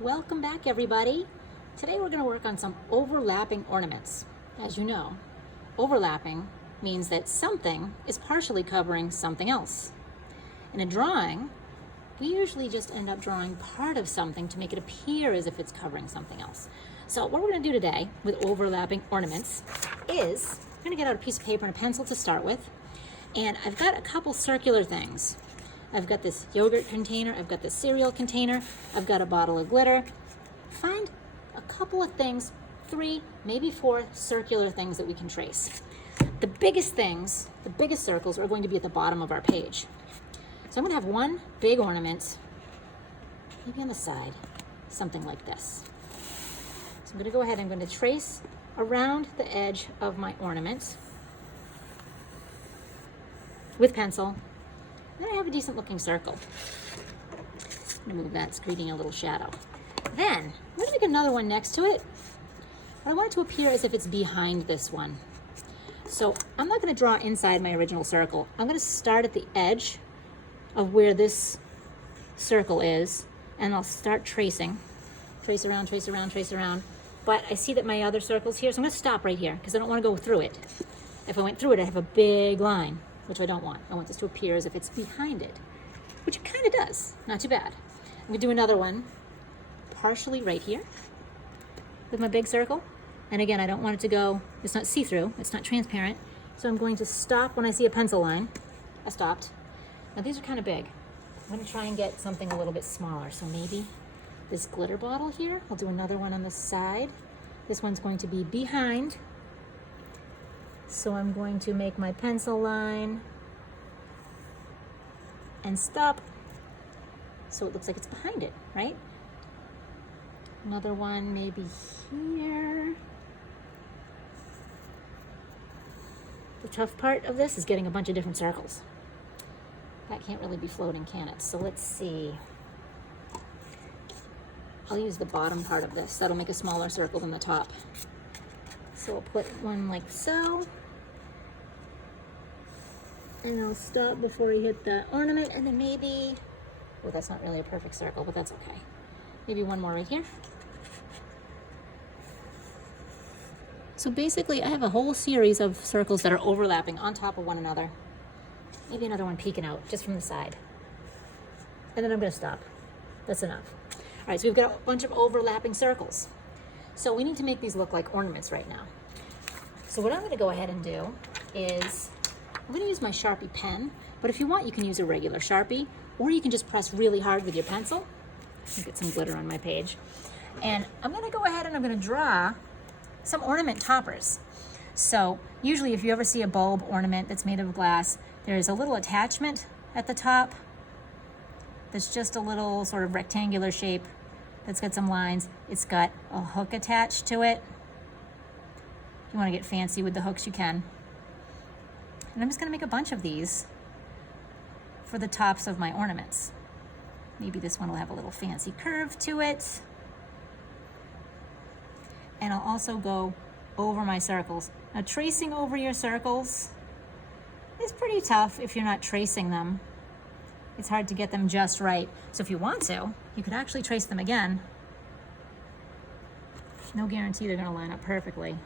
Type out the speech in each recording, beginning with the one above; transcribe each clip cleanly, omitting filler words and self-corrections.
Welcome back, everybody. Today we're going to work on some overlapping ornaments. As you know, overlapping means that something is partially covering something else. In a drawing, we usually just end up drawing part of something to make it appear as if it's covering something else. So what we're going to do today with overlapping ornaments is I'm going to get out a piece of paper and a pencil to start with, and I've got a couple circular things. I've got this yogurt container, I've got this cereal container, I've got a bottle of glitter. Find a couple of things, 3, maybe 4 circular things that we can trace. The biggest things, the biggest circles are going to be at the bottom of our page. So I'm going to have one big ornament, maybe on the side, something like this. So I'm going to go ahead and I'm going to trace around the edge of my ornament with pencil. Then I have a decent looking circle. I'm gonna move that, it's creating a little shadow. Then, I'm gonna make another one next to it, but I want it to appear as if it's behind this one. So I'm not gonna draw inside my original circle. I'm gonna start at the edge of where this circle is, and I'll start tracing. Trace around, trace around, trace around. But I see that my other circle's here, so I'm gonna stop right here, because I don't wanna go through it. If I went through it, I'd have a big line, which I don't want. I want this to appear as if it's behind it, which it kind of does. Not too bad. I'm gonna do another one, partially right here with my big circle. And again, I don't want it to go, it's not see-through, it's not transparent. So I'm going to stop when I see a pencil line. I stopped. Now these are kind of big. I'm gonna try and get something a little bit smaller. So maybe this glitter bottle here. I'll do another one on the side. This one's going to be behind. So I'm going to make my pencil line and stop so it looks like it's behind it, right? Another one maybe here. The tough part of this is getting a bunch of different circles. That can't really be floating, can it? So let's see. I'll use the bottom part of this. That'll make a smaller circle than the top. So I'll put one like so. And I'll stop before we hit the ornament, and then maybe, well, that's not really a perfect circle, but that's okay. Maybe one more right here. So basically, I have a whole series of circles that are overlapping on top of one another. Maybe another one peeking out just from the side. And then I'm gonna stop. That's enough. All right, so we've got a bunch of overlapping circles. So we need to make these look like ornaments right now. So what I'm gonna go ahead and do is, I'm gonna use my Sharpie pen, but if you want, you can use a regular Sharpie, or you can just press really hard with your pencil. I'll get some glitter on my page. And I'm gonna go ahead and I'm gonna draw some ornament toppers. So usually if you ever see a bulb ornament that's made of glass, there's a little attachment at the top that's just a little sort of rectangular shape that's got some lines. It's got a hook attached to it. If you wanna get fancy with the hooks, you can. And I'm just gonna make a bunch of these for the tops of my ornaments. Maybe this one will have a little fancy curve to it. And I'll also go over my circles. Now tracing over your circles is pretty tough if you're not tracing them. It's hard to get them just right. So if you want to, you could actually trace them again. No guarantee they're gonna line up perfectly.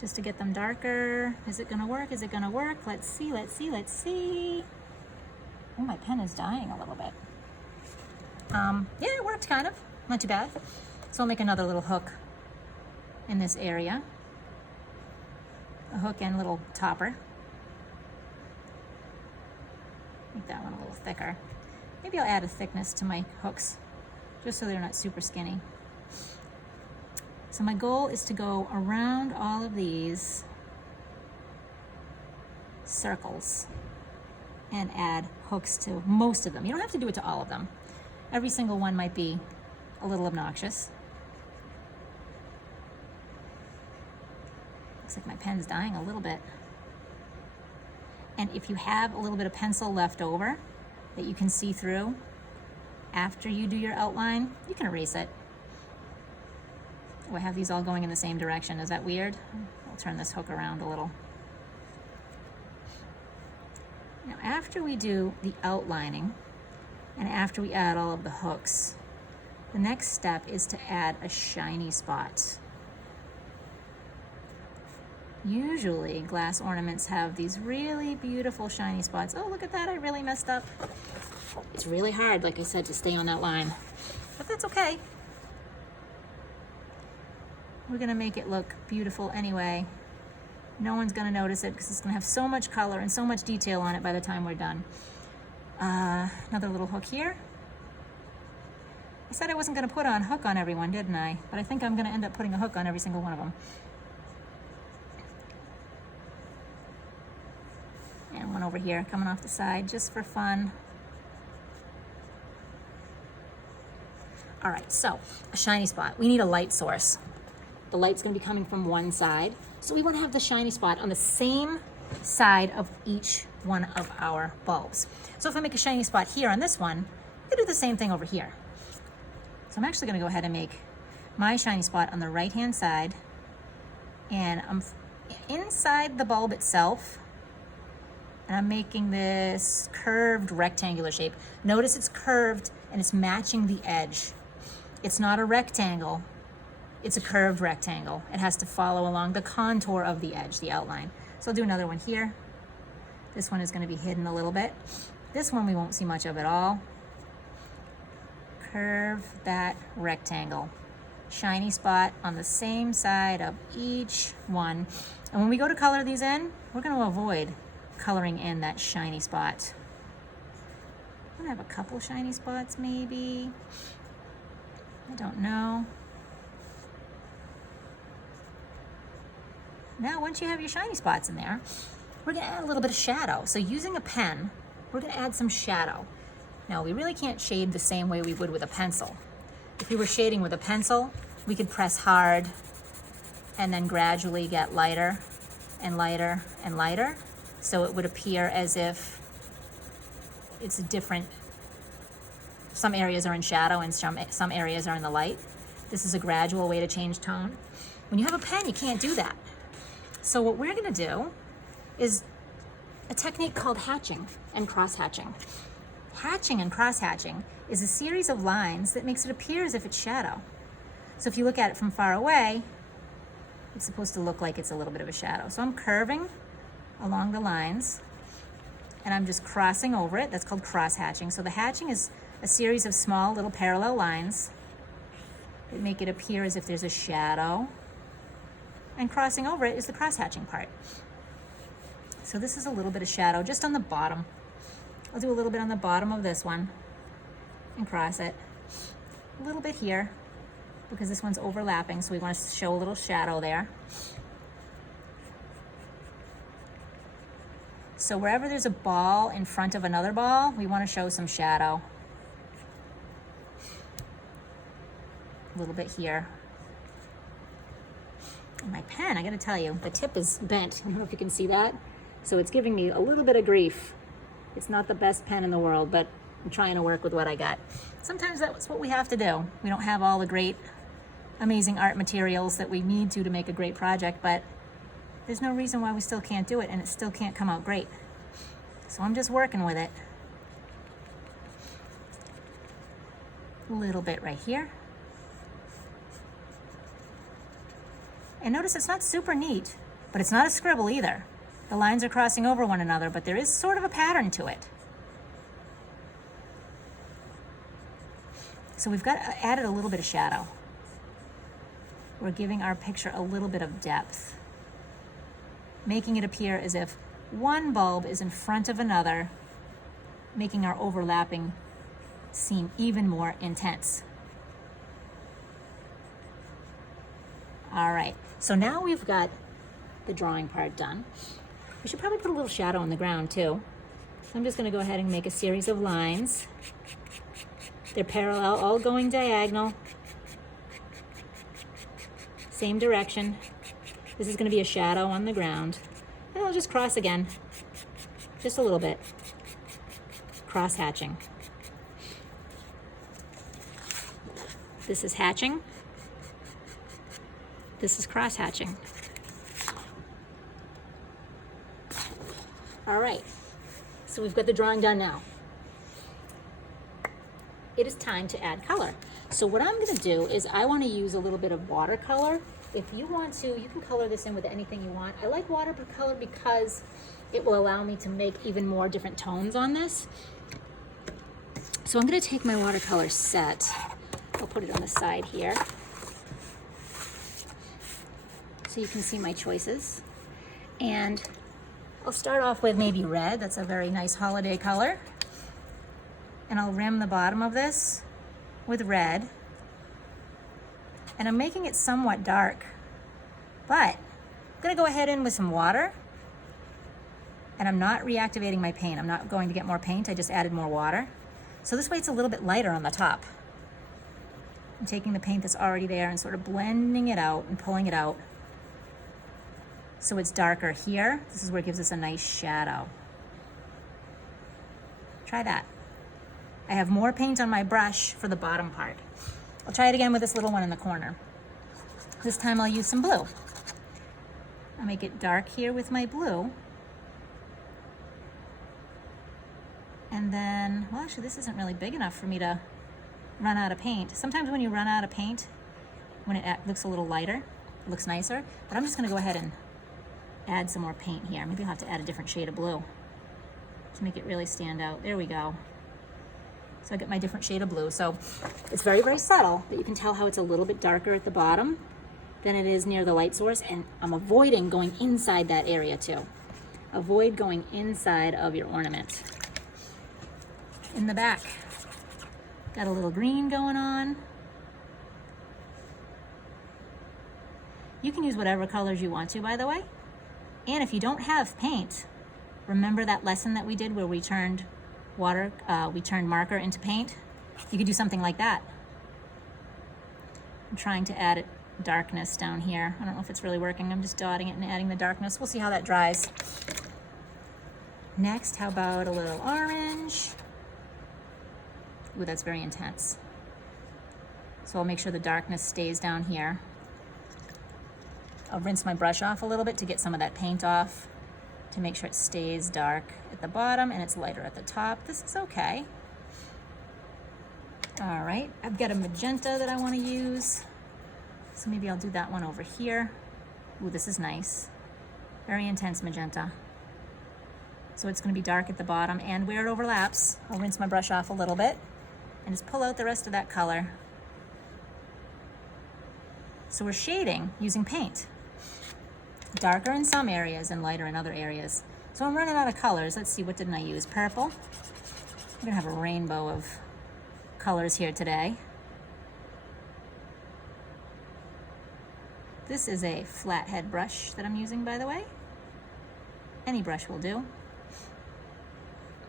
Just to get them darker. Is it gonna work? Is it gonna work? Let's see, let's see, let's see. Oh, my pen is dying a little bit. Yeah, it worked kind of, not too bad. So I'll make another little hook in this area. A hook and little topper. Make that one a little thicker. Maybe I'll add a thickness to my hooks, just so they're not super skinny. So my goal is to go around all of these circles and add hooks to most of them. You don't have to do it to all of them. Every single one might be a little obnoxious. Looks like my pen's dying a little bit. And if you have a little bit of pencil left over that you can see through after you do your outline, you can erase it. Oh, I have these all going in the same direction. Is that weird? I'll turn this hook around a little. Now, after we do the outlining and after we add all of the hooks, The next step is to add a shiny spot. Usually glass ornaments have these really beautiful shiny spots. Oh, look at that, I really messed up. It's really hard, like I said, to stay on that line, but that's okay. We're gonna make it look beautiful anyway. No one's gonna notice it because it's gonna have so much color and so much detail on it by the time we're done. Another little hook here. I said I wasn't gonna put a hook on everyone, didn't I? But I think I'm gonna end up putting a hook on every single one of them. And one over here coming off the side just for fun. All right, so a shiny spot. We need a light source. The light's gonna be coming from one side. So we wanna have the shiny spot on the same side of each one of our bulbs. So if I make a shiny spot here on this one, I can do the same thing over here. So I'm actually gonna go ahead and make my shiny spot on the right-hand side, and I'm inside the bulb itself, and I'm making this curved rectangular shape. Notice it's curved and it's matching the edge. It's not a rectangle, it's a curved rectangle. It has to follow along the contour of the edge, the outline. So I'll do another one here. This one is gonna be hidden a little bit. This one we won't see much of at all. Curve that rectangle. Shiny spot on the same side of each one. And when we go to color these in, we're gonna avoid coloring in that shiny spot. I'm gonna have a couple shiny spots maybe. I don't know. Now, once you have your shiny spots in there, we're gonna add a little bit of shadow. So using a pen, we're gonna add some shadow. Now, we really can't shade the same way we would with a pencil. If we were shading with a pencil, we could press hard and then gradually get lighter and lighter and lighter. So it would appear as if it's a different, some areas are in shadow and some areas are in the light. This is a gradual way to change tone. When you have a pen, you can't do that. So what we're gonna do is a technique called hatching and cross-hatching. Hatching and cross-hatching is a series of lines that makes it appear as if it's shadow. So if you look at it from far away, it's supposed to look like it's a little bit of a shadow. So I'm curving along the lines and I'm just crossing over it. That's called cross-hatching. So the hatching is a series of small little parallel lines that make it appear as if there's a shadow. And crossing over it is the cross-hatching part. So this is a little bit of shadow just on the bottom. I'll do a little bit on the bottom of this one and cross it. A little bit here because this one's overlapping, so we want to show a little shadow there. So wherever there's a ball in front of another ball, we want to show some shadow. A little bit here. And my pen, I gotta tell you, the tip is bent. I don't know if you can see that. So it's giving me a little bit of grief. It's not the best pen in the world, but I'm trying to work with what I got. Sometimes that's what we have to do. We don't have all the great, amazing art materials that we need to make a great project, but there's no reason why we still can't do it, and it still can't come out great. So I'm just working with it. A little bit right here. And notice it's not super neat, but it's not a scribble either. The lines are crossing over one another, but there is sort of a pattern to it. So we've got added a little bit of shadow. We're giving our picture a little bit of depth, making it appear as if one bulb is in front of another, making our overlapping seem even more intense. All right, so now we've got the drawing part done. We should probably put a little shadow on the ground too. So I'm just gonna go ahead and make a series of lines. They're parallel, all going diagonal. Same direction. This is gonna be a shadow on the ground. And I'll just cross again, just a little bit. Cross hatching. This is hatching. This is cross hatching. All right, so we've got the drawing done now. it is time to add color. So what I'm gonna do is I wanna use a little bit of watercolor. If you want to, you can color this in with anything you want. I like watercolor because it will allow me to make even more different tones on this. So I'm gonna take my watercolor set. I'll put it on the side here so you can see my choices. And I'll start off with maybe red. That's a very nice holiday color. And I'll rim the bottom of this with red. And I'm making it somewhat dark, but I'm gonna go ahead in with some water. And I'm not reactivating my paint. I'm not going to get more paint, I just added more water. So this way it's a little bit lighter on the top. I'm taking the paint that's already there and sort of blending it out and pulling it out so it's darker here. This is where it gives us a nice shadow. Try that. I have more paint on my brush for the bottom part. I'll try it again with this little one in the corner. This time I'll use some blue. I'll make it dark here with my blue. And then, well, actually this isn't really big enough for me to run out of paint. Sometimes when you run out of paint, when it looks a little lighter, it looks nicer. But I'm just gonna go ahead and add some more paint here. Maybe I'll have to add a different shade of blue to make it really stand out. There we go. So I get my different shade of blue. So it's very, very subtle, but you can tell how it's a little bit darker at the bottom than it is near the light source. And I'm avoiding going inside that area too. Avoid going inside of your ornament. In the back, got a little green going on. You can use whatever colors you want to, by the way. And if you don't have paint, remember that lesson that we did where we turned marker into paint? You could do something like that. I'm trying to add darkness down here. I don't know if it's really working. I'm just dotting it and adding the darkness. We'll see how that dries. Next, how about a little orange? Ooh, that's very intense. So I'll make sure the darkness stays down here. I'll rinse my brush off a little bit to get some of that paint off, to make sure it stays dark at the bottom and it's lighter at the top. This is okay. All right, I've got a magenta that I want to use. So maybe I'll do that one over here. Ooh, this is nice. Very intense magenta. So it's going to be dark at the bottom, and where it overlaps, I'll rinse my brush off a little bit and just pull out the rest of that color. So we're shading using paint. Darker in some areas and lighter in other areas. So I'm running out of colors. Let's see, what didn't I use? Purple. I'm gonna have a rainbow of colors here today. This is a flathead brush that I'm using, by the way. Any brush will do.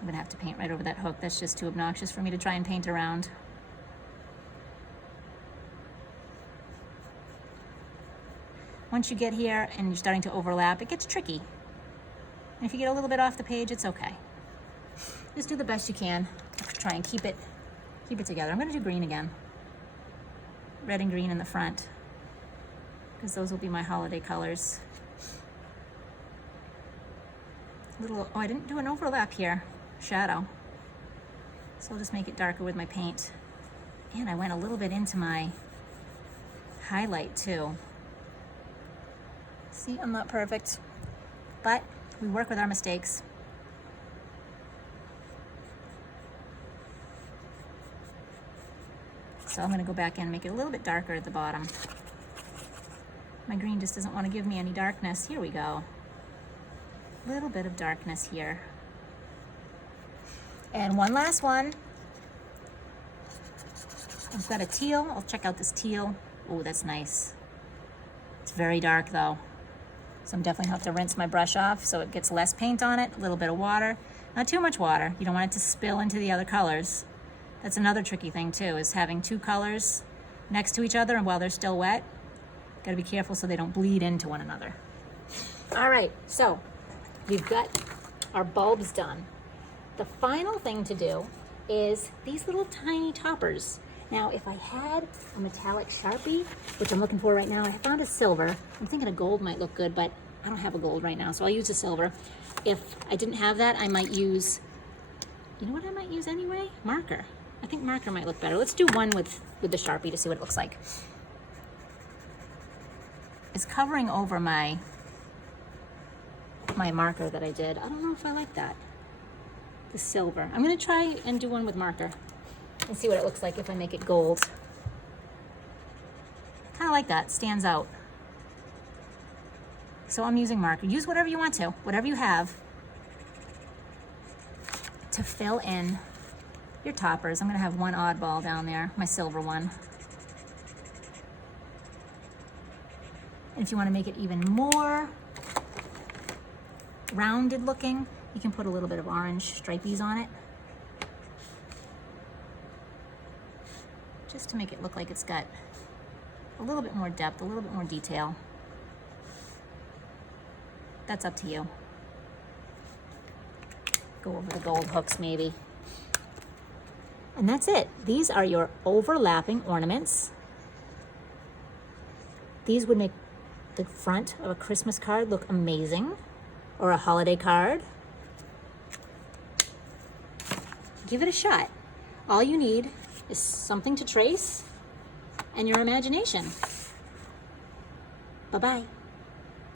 I'm gonna have to paint right over that hook. That's just too obnoxious for me to try and paint around. Once you get here and you're starting to overlap, it gets tricky. And if you get a little bit off the page, it's okay. Just do the best you can. Try and keep it together. I'm gonna do green again. Red and green in the front, because those will be my holiday colors. Oh, I didn't do an overlap here. Shadow. So I'll just make it darker with my paint. And I went a little bit into my highlight too. See, I'm not perfect, but we work with our mistakes. So I'm gonna go back in and make it a little bit darker at the bottom. My green just doesn't want to give me any darkness. Here we go. A little bit of darkness here. And one last one. I've got a teal. I'll check out this teal. Oh, that's nice. It's very dark though. So I'm definitely gonna have to rinse my brush off so it gets less paint on it, a little bit of water. Not too much water. You don't want it to spill into the other colors. That's another tricky thing too, is having two colors next to each other and while they're still wet. Gotta be careful so they don't bleed into one another. All right, so we've got our bulbs done. The final thing to do is these little tiny toppers. Now, if I had a metallic Sharpie, which I'm looking for right now, I found a silver. I'm thinking a gold might look good, but I don't have a gold right now, so I'll use a silver. If I didn't have that, I might use, you know what I might use anyway? Marker. I think marker might look better. Let's do one with the Sharpie to see what it looks like. It's covering over my marker that I did. I don't know if I like that. The silver. I'm gonna try and do one with marker and see what it looks like if I make it gold. Kind of like that, stands out. So I'm using marker. Use whatever you want to, whatever you have to fill in your toppers. I'm gonna have one oddball down there, my silver one. And if you wanna make it even more rounded looking, you can put a little bit of orange stripies on it. Just to make it look like it's got a little bit more depth, a little bit more detail. That's up to you. Go over the gold hooks maybe. And that's it. These are your overlapping ornaments. These would make the front of a Christmas card look amazing, or a holiday card. Give it a shot. All you need is something to trace and your imagination. Bye-bye.